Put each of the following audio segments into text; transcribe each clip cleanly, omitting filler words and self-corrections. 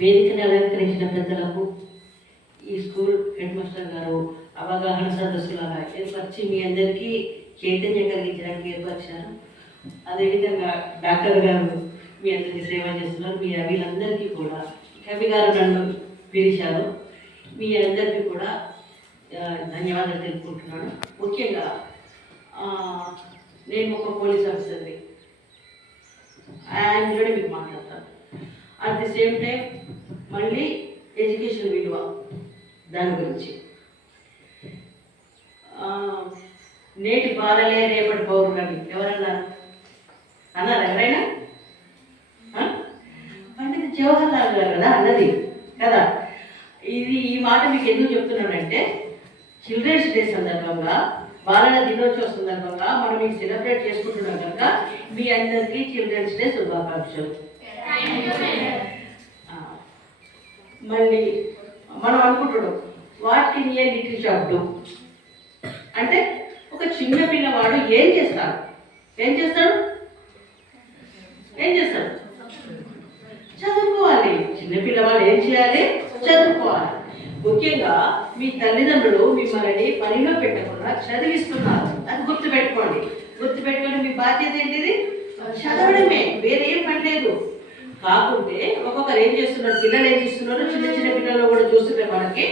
వేదికను అలంకరించిన పెద్దలకు, ఈ స్కూల్ హెడ్ మాస్టర్ గారు అవగాహన సదస్సులాగా ఏర్పరిచి మీ అందరికీ చైతన్యం కలిగించడానికి ఏర్పరిచారు. అదేవిధంగా డాక్టర్ గారు మీ అందరికీ సేవ చేస్తున్నారు. మీ వీళ్ళందరికీ కూడా కవి గారు నన్ను పిలిచారు. మీ అందరికీ కూడా ధన్యవాదాలు తెలుపుకుంటున్నాను. ముఖ్యంగా నేను ఒక పోలీస్ ఆఫీసర్ని, ఆయనలోనే మీకు మాట్లాడతాను. అట్ ది సేమ్ టైం మళ్ళీ ఎడ్యుకేషన్ విలువ దాని గురించి, నేటి బాలలే రేపటి పౌరులని ఎవరన్నారు? అన్నారు ఎవరైనా? పండిత జవహర్లాల్ గారు కదా అన్నది కదా. ఈ మాట మీకు ఎందుకు చెప్తున్నానంటే, చిల్డ్రన్స్ డే సందర్భంగా, బాలల దినోత్సవం సందర్భంగా మనం ఈ సెలబ్రేట్ చేసుకుంటున్నాం కనుక మీ అందరికీ చిల్డ్రన్స్ డే శుభాకాంక్షలు. మళ్ళీ మనం అనుకుంటున్నాం what can a little shop do అంటే, ఒక చిన్న పిల్లవాడు ఏం చేస్తాడు? చదువుకోవాలి. చిన్నపిల్లవాడు ఏం చేయాలి? చదువుకోవాలి. ముఖ్యంగా మీ తల్లిదండ్రులు మిమ్మల్ని పనిలో పెట్టకుండా చదివిస్తున్నారు. అది గుర్తుపెట్టుకోండి. మీ బాధ్యత ఏంటిది? చదవడమే, వేరేం పని లేదు. కాకుంటే ఒక్కొక్కరు ఏం చేస్తున్నారు, పిల్లలు ఏం చేస్తున్నారు, చిన్న పిల్లలు కూడా చూస్తుంటే మనకి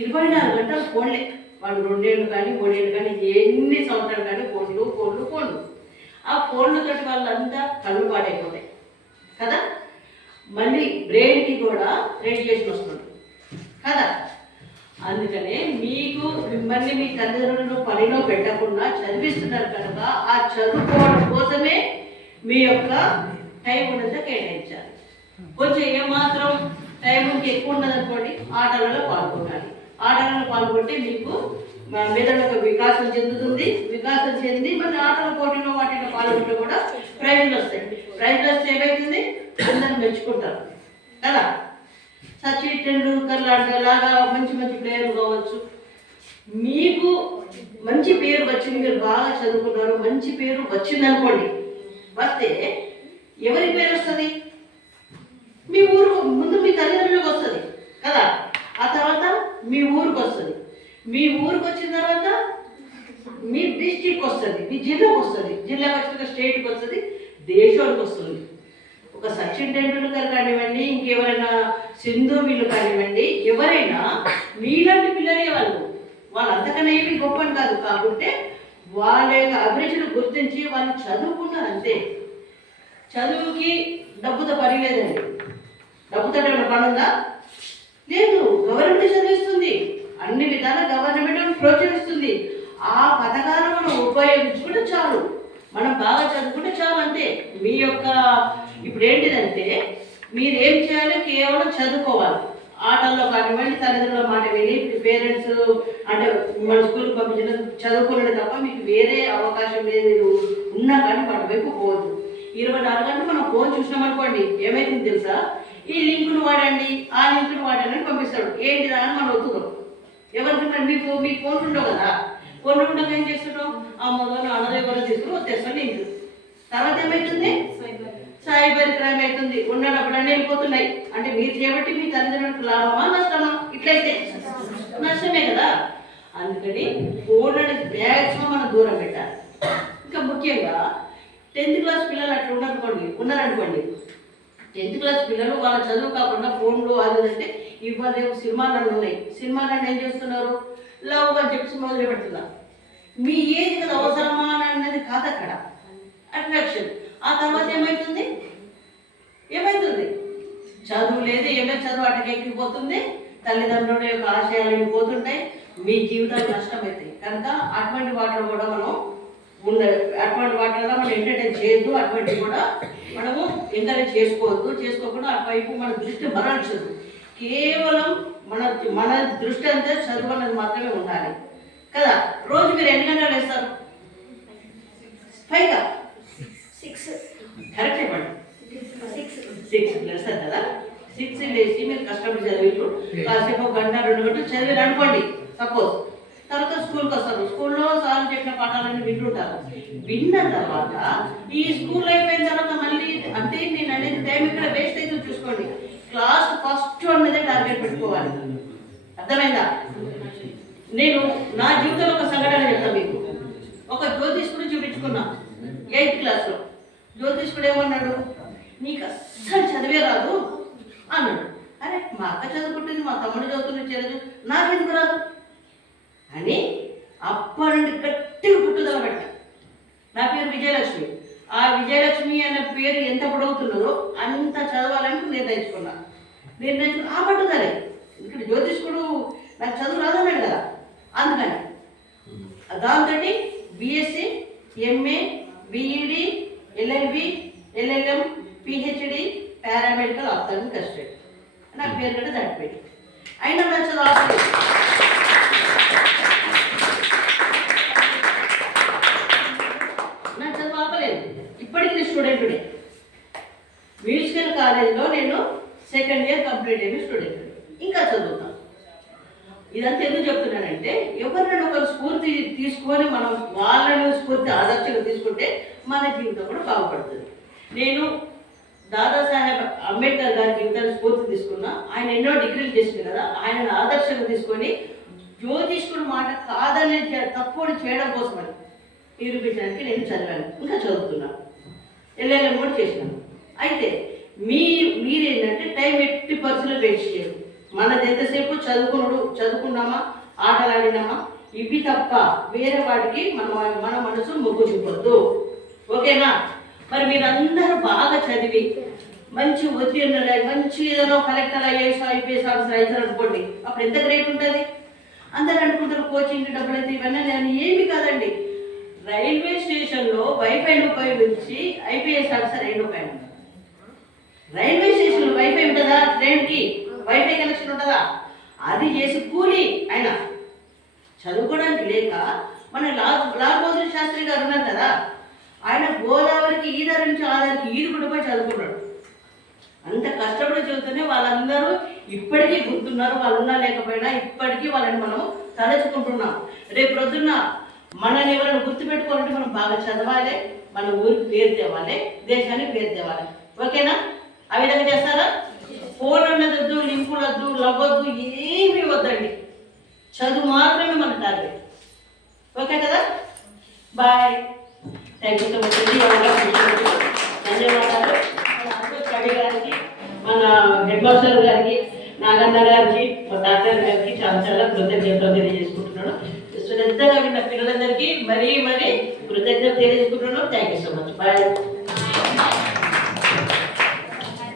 24 గంటలు ఫోన్లే. వాళ్ళు 2 ఏళ్ళు కానీ 3 ఏళ్ళు కానీ ఎన్ని సంవత్సరాలు కానీ ఫోన్లు. ఆ ఫోన్లతో వాళ్ళంతా కళ్ళు పాడైపోతాయి కదా. మళ్ళీ బ్రెయిన్కి కూడా రేడియేషన్ వస్తుంది కదా. అందుకనే మిమ్మల్ని మీ తల్లిదండ్రులను పనిలో పెట్టకుండా చదివిస్తున్నారు కనుక ఆ చదువుకోవడం కోసమే మీ యొక్క టైం ఉన్నంత కేటాయించాలి. కొంచెం ఏమాత్రం టైం ఎక్కువ ఉన్నదనుకోండి, ఆటలలో పాల్గొంటే మీకు మెదడుకు వికాసం చెంది మళ్ళీ ఆటల పోటీలో వాటిలో పాల్గొంటే కూడా ప్రైజ్లు వస్తే ఏమవుతుంది? అందరూ మెచ్చుకుంటారు కదా. సచిన్ టెండూల్కర్ లాగా మంచి ప్లేయర్ కావచ్చు. మీకు మంచి పేరు వచ్చింది, మీరు బాగా చదువుకున్నారు, మంచి పేరు వచ్చిందనుకోండి. వస్తే ఎవరి పేరు వస్తుంది? మీ ఊరు ముందు మీ తల్లిదండ్రులకు వస్తుంది కదా. ఆ తర్వాత మీ ఊరికి వస్తుంది. మీ ఊరికి వచ్చిన తర్వాత మీ డిస్ట్రిక్ట్ వస్తుంది, మీ జిల్లాకు వస్తుంది, జిల్లాకు వచ్చిన స్టేట్కి వస్తుంది, దేశానికి వస్తుంది. ఒక సచిన్ టెండూల్కర్ కానివ్వండి, ఇంకెవరైనా సింధు వీళ్ళు కానివ్వండి, ఎవరైనా మీలాంటి పిల్లలే వాళ్ళు అంతకన్నా ఏమి గొప్పని కాదు. కాకుంటే వాళ్ళ యొక్క అభిరుచులు గుర్తించి వాళ్ళు చదువుకున్నారు అంతే. చదువుకి డబ్బుతో పని లేదండి. డబ్బుతో ఏమైనా పని ఉందా? లేదు. గవర్నమెంట్ చదివిస్తుంది, అన్ని విధాల గవర్నమెంట్ ప్రోత్సహిస్తుంది. ఆ పథకాలను మనం ఉపయోగించుకుంటే చాలు, మనం బాగా చదువుకుంటే చాలు అంతే. మీ యొక్క ఇప్పుడు ఏంటిదంటే, మీరు ఏం చేయాలి? కేవలం చదువుకోవాలి. ఆటల్లో కానివ్వండి, తల్లిదండ్రుల మాట విని, పేరెంట్స్ అంటే మన స్కూల్కి పంపించిన చదువుకోవడం తప్ప మీకు వేరే అవకాశం లేదు. మీరు ఉన్నా కానీ వాటి వైపు పోవద్దు. 24 గంటలు మనం ఫోన్ చూసినామనుకోండి, ఏమైతుంది తెలుసా? ఈ లింకును వాడండి, ఆ లింకును వాడండి అని పంపిస్తాడు. ఏంటిదా అని మనం వద్దుతాం. ఎవరికన్నా మీకు ఫోన్ ఉండవు కదా. ఫోన్ ఉండగా ఏం చేస్తుంటాం? ఆ మొదలు అన్నదేవరం తీసుకుని వచ్చేస్తాం లింక్. తర్వాత ఏమవుతుంది? సైబర్ క్రైమ్ అవుతుంది. ఉన్న డబ్బులన్నీ వెళ్ళిపోతున్నాయి. అంటే మీరు చేయబట్టి మీ తల్లిదండ్రులకు లాభమా నష్టమా? ఇట్లయితే నష్టమే కదా. అందుకని ఫోన్ అనేది మ్యాక్సిమం మనం దూరం పెట్టాలి. ఇంకా ముఖ్యంగా 10th క్లాస్ పిల్లలు అట్లా ఉన్నారనుకోండి. 10th క్లాస్ పిల్లలు వాళ్ళ చదువు కాకుండా ఫోన్లు అదంటే ఇవాళ సినిమాలు ఉన్నాయి. సినిమాలన్నీ ఏం చేస్తున్నారు? లవ్ అని చెప్పి మొదలు పెడుతున్నారు. మీ ఏజ్ కదా అవసరమా అన్నది కాదు అక్కడ అట్రాక్షన్. ఆ తర్వాత ఏమవుతుంది? చదువు లేదు, చదువు అటకెక్కిపోతుంది, తల్లిదండ్రుల యొక్క ఆశయాలు పోతుంటాయి, మీ జీవితాలు నష్టమవుతాయి. కనుక అటువంటి వాటిలో కూడా అటువంటి వాటిలో మనం ఎంటర్టైన్ చేయొద్దు. అటువంటి కూడా మనము ఎంకరేజ్ చేసుకోకుండా అటువైపు మన దృష్టి మరల్చదు. కేవలం మన దృష్టి అంతా చదువు అన్నది మాత్రమే ఉండాలి కదా. రోజు మీరు ఎన్ని గంటలు వేస్తారు? 5 కరెక్ట్ చెప్పండి. 6 వేస్తారు కదా. 6 లేచి మీరు కష్టపడి చదివించు, కాసేపు 1 గంట 2 గంటలు చదివారు అనుకోండి సపోజ్. తర్వాత స్కూల్కి వస్తారు. స్కూల్లో సార్లు చెప్పిన పాఠాలన్నీ వింటుంటారు. విన్న తర్వాత ఈ స్కూల్ అయిపోయిన తర్వాత మళ్ళీ అంటే నేను అనేది టైం ఇక్కడ వేస్ట్ అయితే చూసుకోండి. క్లాస్ చదువుకోవాలి. అర్థమైందా? నేను నా జీవితంలో ఒక సంఘటన చెప్తాను మీకు. ఒక జ్యోతిష్కుడు చూపించుకున్నా 8th క్లాస్లో. జ్యోతిష్కుడు ఏమన్నాడు, నీకు అస్సలు చదివే రాదు అన్నాడు. అరే మా అక్క చదువుకుంటుంది, మా తమ్ముడు చదువుతుంది, చదువు నాకెందుకు రాదు అని అప్పటి నుండి గట్టిగా పుట్టుదల పెట్టా. నా పేరు విజయలక్ష్మి. ఆ విజయలక్ష్మి అనే పేరు ఎంత పొడవుతున్నదో అంత చదవాలని నిర్ణయించుకున్నా. ఆ పట్టుదలే. ఇక్కడ జ్యోతిష్కుడు నాకు చదువు రాదన్నాడు కదా, అందుకని దాంతో BSc, MA, BEd, LLB, LLM, PhD, paramedical, ophthalmic assistant. నాకు పేరు కూడా దాటిపోయింది. అయినా నా చదువు ఆపలేదు. నా చదువు ఆపలేదు. ఇప్పటికి నేను స్టూడెంటుడే. మ్యూజికల్ కాలేజ్లో నేను 2nd ఇయర్ కంప్లీట్ అయిన స్టూడెంట్. ఇంకా చదువుతాను. ఇదంతా ఎందుకు చెప్తున్నానంటే, ఎవరినైనా ఒకరు స్ఫూర్తి తీసుకొని మనం వాళ్ళని స్ఫూర్తి ఆదర్శంగా తీసుకుంటే మన జీవితం కూడా బాగుపడుతుంది. నేను దాదాసాహెబ్ అంబేద్కర్ గారి జీవితాన్ని స్ఫూర్తి తీసుకున్నా. ఆయన ఎన్నో డిగ్రీలు చేసింది కదా, ఆయనను ఆదర్శంగా తీసుకొని జ్యోతిష్కుడు మాట కాదని తప్పుని చేయడం కోసమని నిరూపించడానికి నేను చదివాను. ఇంకా చదువుతున్నాను. ఎల్ఎల్ఎం కూడా చేసినాను. అయితే మీరేంటంటే టైం ఎట్టి పరిస్థితుల్లో వేస్ట్ చేయరు. మనది ఎంతసేపు చదువుకున్నామా, ఆటలాడినామా, ఇవి తప్ప వేరే వాటికి మన మనసు మొగ్గు చూపొద్దు. ఓకేనా? మరి మీరందరూ బాగా చదివి మంచి ఉత్తీర్ణులు, మంచి ఏదైనా కలెక్టర్, ఐఏఎస్, ఐపీఎస్ ఆఫీసర్ అవుతారు అనుకోండి. అప్పుడు ఎంత గ్రేట్ ఉంటుంది. అందరూ అనుకుంటారు కోచింగ్ డబ్బులు అయితే ఇవన్నీ. నేను ఏమి కాదండి. రైల్వే స్టేషన్లో వైఫైని ఉపయోగించి ఐపీఎస్ ఆఫీసర్ అయిన ఉపయోగం. రైల్వే స్టేషన్లో వైఫై ఉంటుందా? ట్రైన్కి వైఫై కనెక్షన్ ఉంటుందా? అది చేసి కూలి ఆయన చదువుకోవడానికి లేక మన లాల్ బహదూర్ శాస్త్రి గారు ఉన్నారు కదా, ఆయన గోదావరికి ఈదారి నుంచి ఆధారికి ఈదుకుంటూ పోయి చదువుకున్నాడు. అంత కష్టపడి చదువుతూనే వాళ్ళందరూ ఇప్పటికీ గుర్తున్నారు. వాళ్ళు ఉన్నా లేకపోయినా ఇప్పటికీ వాళ్ళని మనం తలచుకుంటున్నాం. రేపు ప్రొద్దున్న మనని ఎవరైనా గుర్తుపెట్టుకోవాలంటే మనం బాగా చదవాలి, మన ఊరికి పేరు తేవాలి, దేశానికి పేరు తేవాలి. ఓకేనా? ఆ విధంగా చేస్తారా? ఫోన్ అన్నది వద్దు, లింకులు వద్దు, లవ్ వద్దు, ఏమీ వద్దండి. చదువు మాత్రమే మన టార్గెట్. ఓకే కదా? Bye. Thank you so much. ధన్యవాదాలు. కవి గారికి, మన హెడ్ మాస్టర్ గారికి, నాగన్న గారికి, మా డాక్టర్ గారికి చాలా చాలా కృతజ్ఞతలు తెలియజేసుకుంటున్నాను. శ్రద్ధగా విన్న పిల్లలందరికీ మరీ